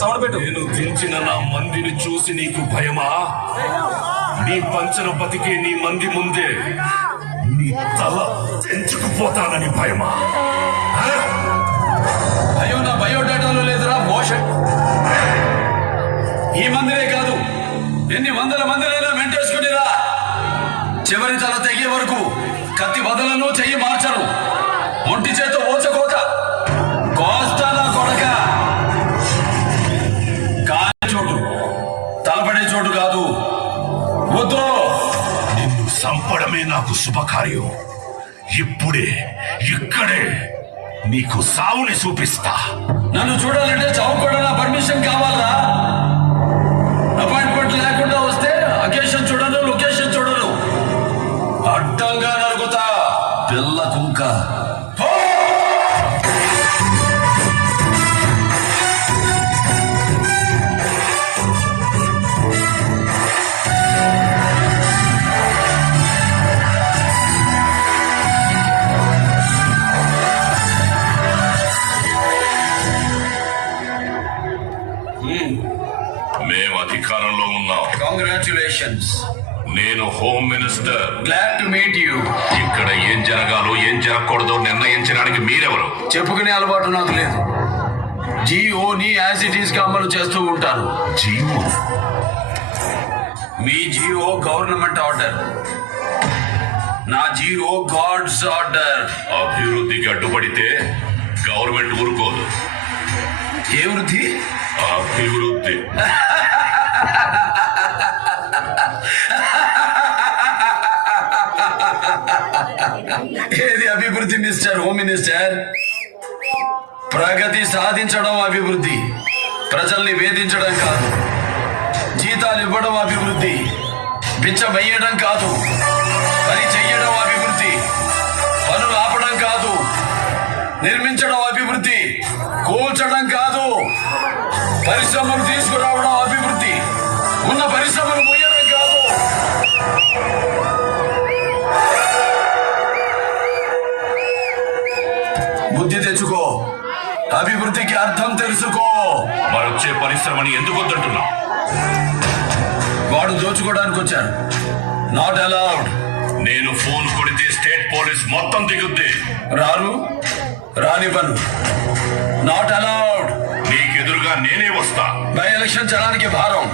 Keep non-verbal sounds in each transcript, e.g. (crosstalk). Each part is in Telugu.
పెట్టు. నేను దించిన నా మందిని చూసి నీకు భయమా? నీ పంచన బతికే నీ మంది ముందే నీ తల తెంచుకుపోతానని భయమా? అయ్యో నా బయోడేటాలో లేదురా మోషన్. ఈ మందిరే కాదు ఎన్ని వందల మందిరైనా మెంటేసుకునిరా చివరి తల తెగే వరకు కత్తి బదలను చెయ్యి మార్చరు. చోటు. తలపడే చోటు కాదు. వద్దు. నిన్ను సంపడమే నాకు శుభకార్యం. ఇప్పుడే ఇక్కడే నీకు సావుని చూపిస్తా. నన్ను చూడాలంటే నేను home minister. Glad to meet you ఇక్కడ ఏం జరగాలో ఏం జరగకూడదో నిర్ణయించడానికి మీరెవరు? చెప్పుకునే అలవాటు నాకు లేదు. జిఓని యాజ్ ఇట్ ఈస్గా అమలు చేస్తూ ఉంటాను. జీవో మీ జిఓ గవర్నమెంట్ ఆర్డర్ నా జిఓ గాడ్స్ ఆర్డర్ అభివృద్ధికి అడ్డుపడితే గవర్నమెంట్ ఊరుకోదు. ఏ వృద్ధి? అభివృద్ధి. (laughs) ఏది అభివృద్ధి మినిస్టర్ హోమ్ మినిస్టర్? ప్రగతి సాధించడం అభివృద్ధి. ప్రజల్ని వేధించడం కాదు. జీతాలు ఇవ్వడం అభివృద్ధి. బిచ్చ వేయడం కాదు. పని చెయ్యడం అభివృద్ధి. పనులు ఆపడం కాదు. నిర్మించడం అభివృద్ధి. కూల్చడం కాదు. పరిశ్రమలు బుద్ధి తెచ్చుకో. అభివృద్ధికి అర్థం తెలుసుకో. మరొచ్చే పరిశ్రమని ఎందుకు వద్దంటున్నా వాడు దోచుకోవడానికి వచ్చారు నాట్ అలౌడ్ నేను ఫోన్ కొడితే స్టేట్ పోలీస్ మొత్తం దిగుద్ది. రారు రానివ్వను నాట్ అలౌడ్ నీకెదురుగా నేనే వస్తా. బై ఎలక్షన్ జనానికి భారం.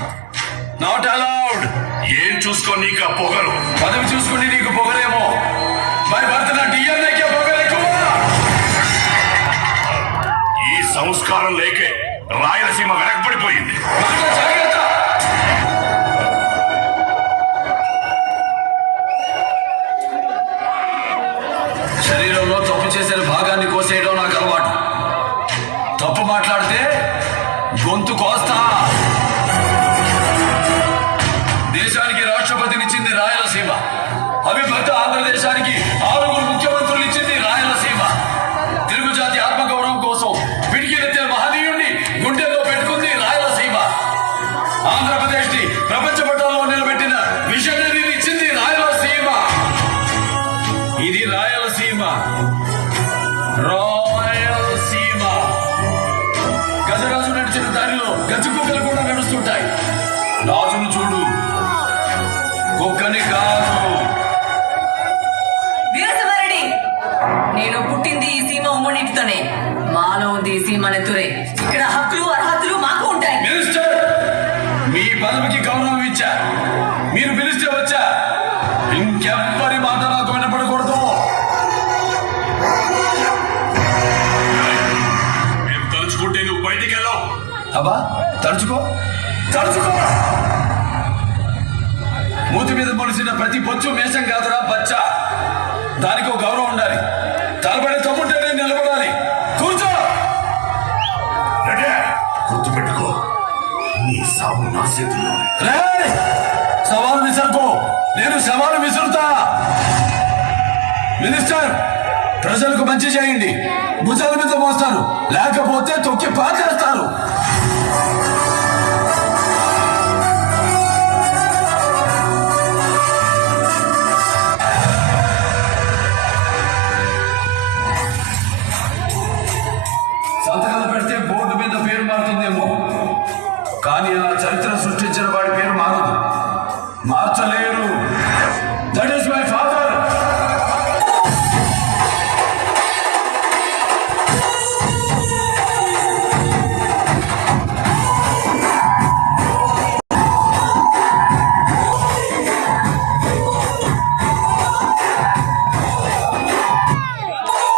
నాట్ అలౌడ్ ఏం చూసుకో నీకు ఆ పొగరు? పదవి చూసుకుని నీకు పొగరేమో. బై భర్త సంస్కారం లేకే రాయలసీమ వెనకబడిపోయింది. పదవికి గౌరవం ఇచ్చా. మీరు పిలిస్తే వచ్చా. ఇంకెవ్వరి మాట నాకు వినపడకూడదు. మేము తలుచుకుంటే నువ్వు బయటికి వెళ్ళావు. అబ్బా తడుచుకో తడుచుకో మూతి మీద మొలిసిన ప్రతి బొచ్చు మేషం కాదురా బచ్చా. దానికి ఒక గౌరవం ఉండాలి. నా సవాలు విసరుకో. నేను సవాలు విసురుతా. మినిస్టర్ ప్రజలకు మంచి చేయండి. భుజాల మీద మోస్తారు. లేకపోతే తొక్కి పాచేస్తారు సంతకాలు పెడితే బోర్డు మీద పేరు మారుతుందేమో. కానీ